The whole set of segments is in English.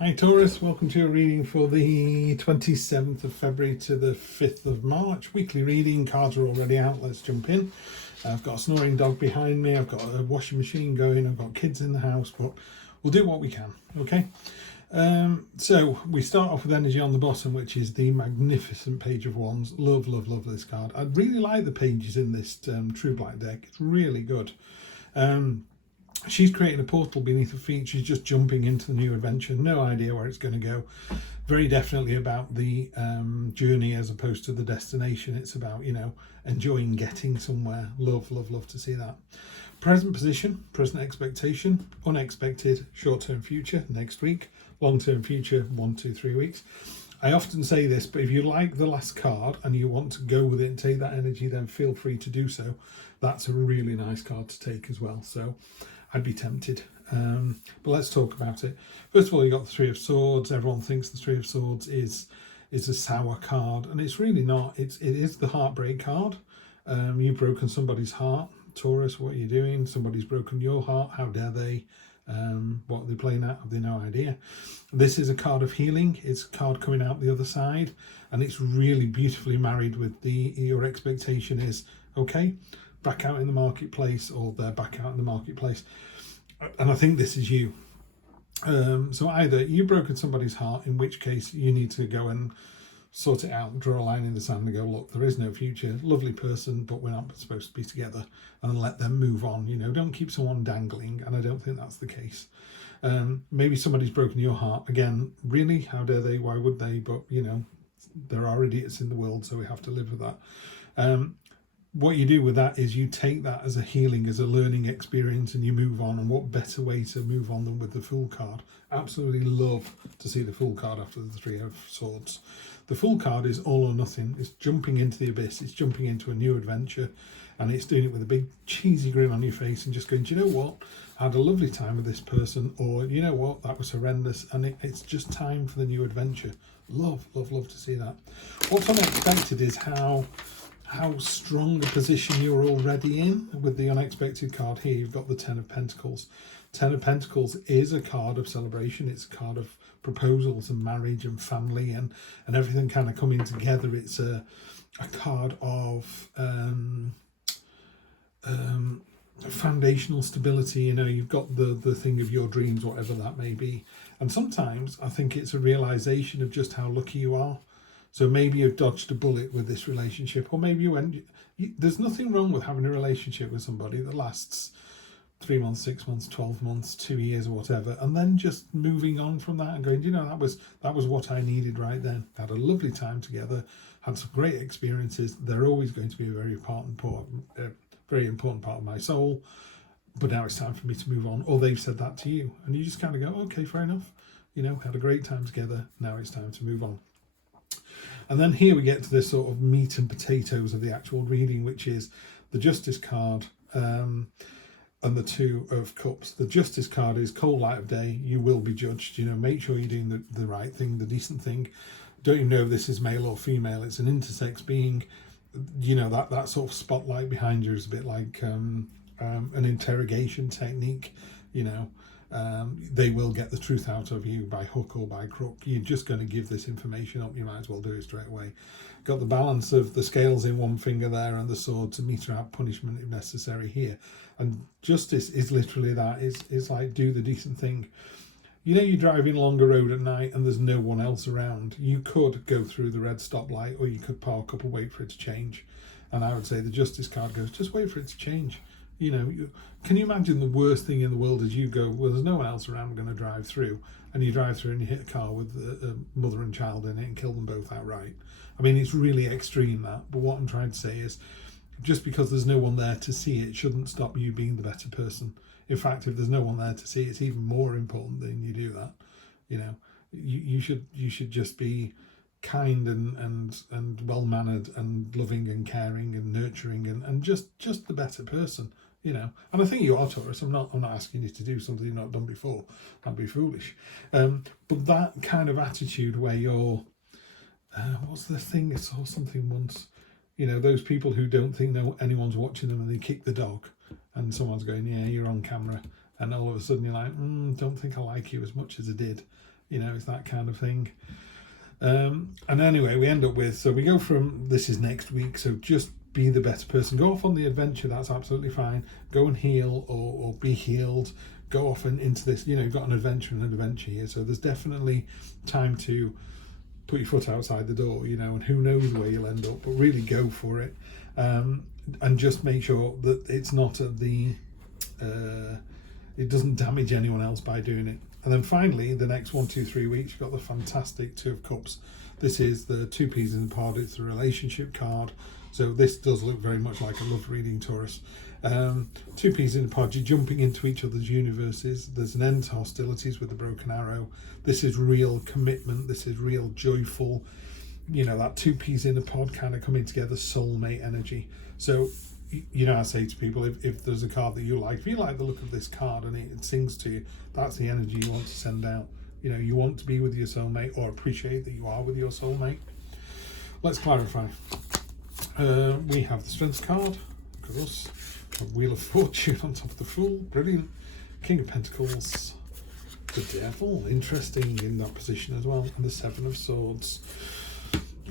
Hi Taurus, welcome to your reading for the 27th of February to the 5th of March. Weekly reading, cards are already out, let's jump in. I've got a snoring dog behind me, I've got a washing machine going, I've got kids in the house, but we'll do what we can, okay? So we start off with energy on the bottom, which is the magnificent Page of Wands. Love, love, love this card. I really like the pages in this True Black deck, it's really good. She's creating a portal beneath her feet. She's just jumping into the new adventure. No idea where it's going to go. Very definitely about the journey as opposed to the destination. It's about, enjoying getting somewhere. Love, love, love to see that. Present position, present expectation, unexpected, short-term future, next week, long-term future, 1, 2, 3 weeks. I often say this, but if you like the last card and you want to go with it and take that energy, then feel free to do so. That's a really nice card to take as well. So I'd be tempted. But let's talk about it. First of all, you got the Three of Swords. Everyone thinks the Three of Swords is a sour card, and it's really not. It is the heartbreak card. You've broken somebody's heart. Taurus, what are you doing? Somebody's broken your heart. How dare they? What are they playing at? Have they no idea? This is a card of healing. It's a card coming out the other side, and it's really beautifully married with your expectation is, okay, back out in the marketplace, or they're back out in the marketplace. And I think this is you. So either you've broken somebody's heart, in which case you need to go and sort it out, draw a line in the sand and go, look, there is no future, lovely person, but we're not supposed to be together, and let them move on. Don't keep someone dangling, and I don't think that's the case. Maybe somebody's broken your heart. Again, really, how dare they? Why would they? But, there are idiots in the world, so we have to live with that. What you do with that is you take that as a healing, as a learning experience, and you move on. And what better way to move on than with the Fool card? Absolutely love to see the Fool card after the Three of Swords. The Fool card is all or nothing. It's jumping into the abyss. It's jumping into a new adventure, and it's doing it with a big cheesy grin on your face and just going, do you know what? I had a lovely time with this person, or you know what? That was horrendous, and it's just time for the new adventure. Love, love, love to see that. What's unexpected is how strong a position you're already in. With the unexpected card here, you've got the Ten of Pentacles. Ten of Pentacles is a card of celebration. It's a card of proposals and marriage and family and everything kind of coming together. It's a card of foundational stability. You've got the thing of your dreams, whatever that may be. And sometimes I think it's a realization of just how lucky you are. So maybe you've dodged a bullet with this relationship, or maybe there's nothing wrong with having a relationship with somebody that lasts 3 months, 6 months, 12 months, 2 years or whatever, and then just moving on from that and going, that was what I needed right then. Had a lovely time together, had some great experiences. They're always going to be a very important part of my soul, but now it's time for me to move on. Or they've said that to you, and you just kind of go, okay, fair enough. Had a great time together. Now it's time to move on. And then here we get to this sort of meat and potatoes of the actual reading, which is the Justice card and the Two of Cups. The Justice card is cold light of day. You will be judged. Make sure you're doing the right thing, the decent thing. Don't even know if this is male or female. It's an intersex being. That sort of spotlight behind you is a bit like an interrogation technique. They will get the truth out of you by hook or by crook. You're just going to give this information up. You might as well do it straight away. Got the balance of the scales in one finger there and the sword to meter out punishment if necessary here. And justice is literally that. It's like, do the decent thing. You're driving along a road at night and there's no one else around. You could go through the red stoplight, or you could park up and wait for it to change. And I would say the Justice card goes, just wait for it to change. Can you imagine the worst thing in the world is you go, well, there's no one else around, I'm going to drive through, and you drive through and you hit a car with a mother and child in it and kill them both outright. I mean, it's really extreme, that, but what I'm trying to say is, just because there's no one there to see it shouldn't stop you being the better person. In fact, if there's no one there to see it, it's even more important that you do that. You should just be kind and well-mannered and loving and caring and nurturing and just the better person. And I think you are, Taurus. I'm not asking you to do something you've not done before. That'd be foolish. But that kind of attitude where you're, what's the thing? I saw something once. Those people who don't think anyone's watching them and they kick the dog, and someone's going, yeah, you're on camera, and all of a sudden you're like, don't think I like you as much as I did. You know, it's that kind of thing. And anyway, we end up with, so we go from, this is next week, so just be the better person. Go off on the adventure, that's absolutely fine. Go and heal or be healed. Go off and into this, you know, you've got an adventure and an adventure here. So there's definitely time to put your foot outside the door, you know, and who knows where you'll end up, but really go for it. And just make sure that it's not at the, it doesn't damage anyone else by doing it. And then finally, the next 1, 2, 3 weeks, you've got the fantastic Two of Cups. This is the two peas in the pod. It's the relationship card. So this does look very much like a love reading, Taurus. Two peas in the pod. You're jumping into each other's universes. There's an end to hostilities with the broken arrow. This is real commitment. This is real joyful, you know, that two peas in a pod kind of coming together, soulmate energy. So, you know, I say to people, if there's a card that you like, if you like the look of this card and it sings to you, that's the energy you want to send out. You know, you want to be with your soulmate or appreciate that you are with your soulmate. Let's clarify. We have the Strength card. Look at us. A Wheel of Fortune on top of the Fool. Brilliant. King of Pentacles. The Devil. Interesting in that position as well. And the Seven of Swords.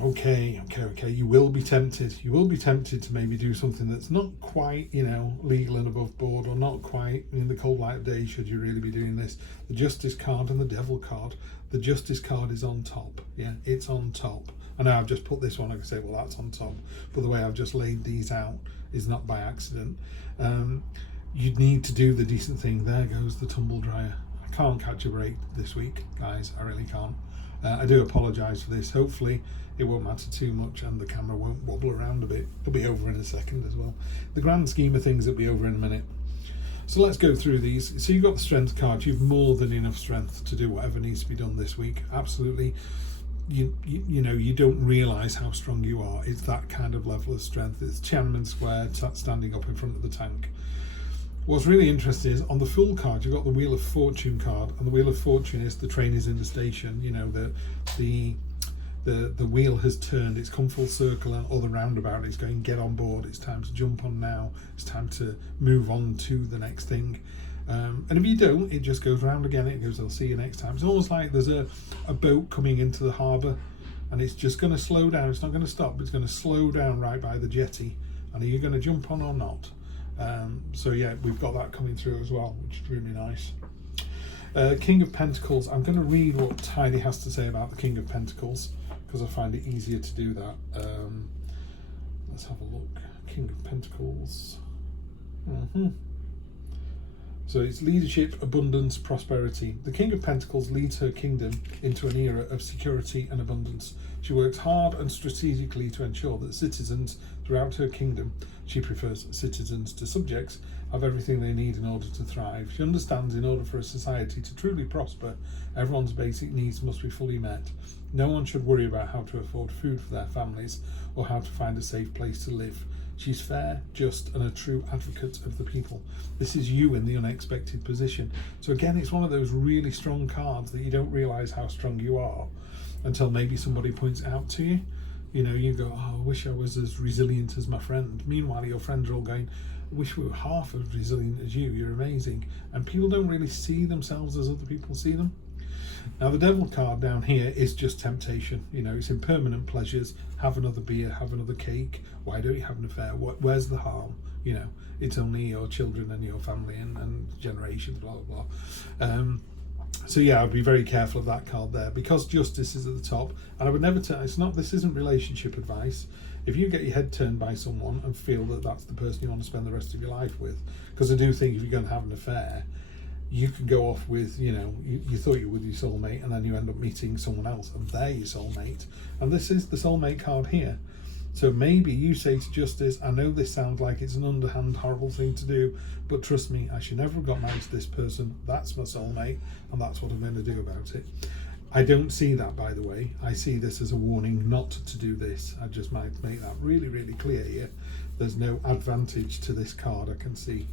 Okay. You will be tempted. You will be tempted to maybe do something that's not quite, you know, legal and above board, or not quite in the cold light of day should you really be doing this. The Justice card and the Devil card. The Justice card is on top. Yeah, it's on top. I know I've just put this one, I can say, well, that's on top. But the way I've just laid these out is not by accident. You need to do the decent thing. There goes the tumble dryer. I can't catch a break this week, guys. I really can't. I do apologise for this. Hopefully it won't matter too much and the camera won't wobble around a bit. It'll be over in a second as well. The grand scheme of things will be over in a minute. So let's go through these. So you've got the Strength card. You've more than enough strength to do whatever needs to be done this week. Absolutely. You know, you don't realise how strong you are. It's that kind of level of strength. It's Tiananmen Square standing up in front of the tank. What's really interesting is on the Fool card, you've got the Wheel of Fortune card, and the Wheel of Fortune is the train is in the station. You know, the wheel has turned, it's come full circle, and or the roundabout, it's going, get on board, it's time to jump on now, it's time to move on to the next thing. And if you don't, it just goes round again. It goes, I'll see you next time. It's almost like there's a boat coming into the harbour and it's just going to slow down. It's not going to stop, but it's going to slow down right by the jetty. And are you going to jump on or not? So yeah, we've got that coming through as well, which is really nice. King of Pentacles. I'm going to read what Heidi has to say about the King of Pentacles because I find it easier to do that. Let's have a look. King of Pentacles. So it's leadership, abundance, prosperity. The King of Pentacles leads her kingdom into an era of security and abundance. She works hard and strategically to ensure that citizens throughout her kingdom, she prefers citizens to subjects, have everything they need in order to thrive. She understands in order for a society to truly prosper, everyone's basic needs must be fully met. No one should worry about how to afford food for their families or how to find a safe place to live. She's fair, just, and a true advocate of the people. This is you in the unexpected position. So again, it's one of those really strong cards that you don't realise how strong you are until maybe somebody points it out to you. You know, you go, oh, I wish I was as resilient as my friend. Meanwhile, your friends are all going, I wish we were half as resilient as you. You're amazing. And people don't really see themselves as other people see them. Now the Devil card down here is just temptation. You know, it's impermanent pleasures. Have another beer, have another cake. Why don't you have an affair? Where's the harm? You know, it's only your children and your family and generations, blah, blah, blah. So yeah, I'd be very careful of that card there because justice is at the top. And I would never tell, this isn't relationship advice. If you get your head turned by someone and feel that that's the person you want to spend the rest of your life with, because I do think if you're going to have an affair, you can go off with, you know, you thought you were with your soulmate and then you end up meeting someone else and they're your soulmate. And this is the soulmate card here. So maybe you say to Justice, I know this sounds like it's an underhand, horrible thing to do, but trust me, I should never have got married to this person. That's my soulmate and that's what I'm going to do about it. I don't see that, by the way. I see this as a warning not to do this. I just might make that really, really clear here. There's no advantage to this card I can see.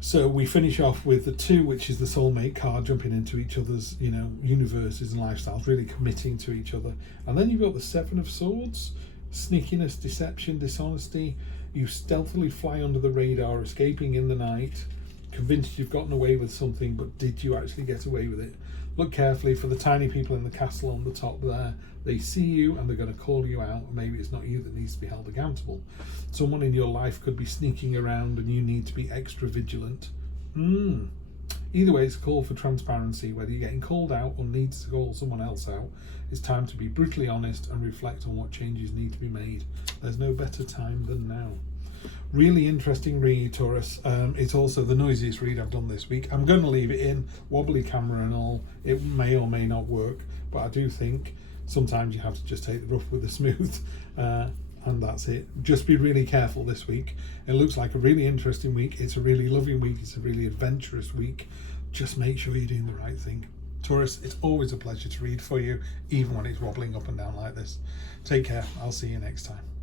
So we finish off with the 2, which is the soulmate card, jumping into each other's, you know, universes and lifestyles, really committing to each other. And then you've got the 7 of Swords, sneakiness, deception, dishonesty. You stealthily fly under the radar, escaping in the night, convinced you've gotten away with something, but did you actually get away with it? Look carefully for the tiny people in the castle on the top there. They see you and they're going to call you out. Maybe it's not you that needs to be held accountable. Someone in your life could be sneaking around and you need to be extra vigilant. Either way, it's a call for transparency. Whether you're getting called out or need to call someone else out, it's time to be brutally honest and reflect on what changes need to be made. There's no better time than now. Really interesting read, Taurus. It's also the noisiest read I've done this week. I'm going to leave it in, wobbly camera and all. It may or may not work, but I do think sometimes you have to just take the rough with the smooth, and that's it. Just be really careful this week. It looks like a really interesting week. It's a really loving week. It's a really adventurous week. Just make sure you're doing the right thing. Taurus, it's always a pleasure to read for you, even when it's wobbling up and down like this. Take care. I'll see you next time.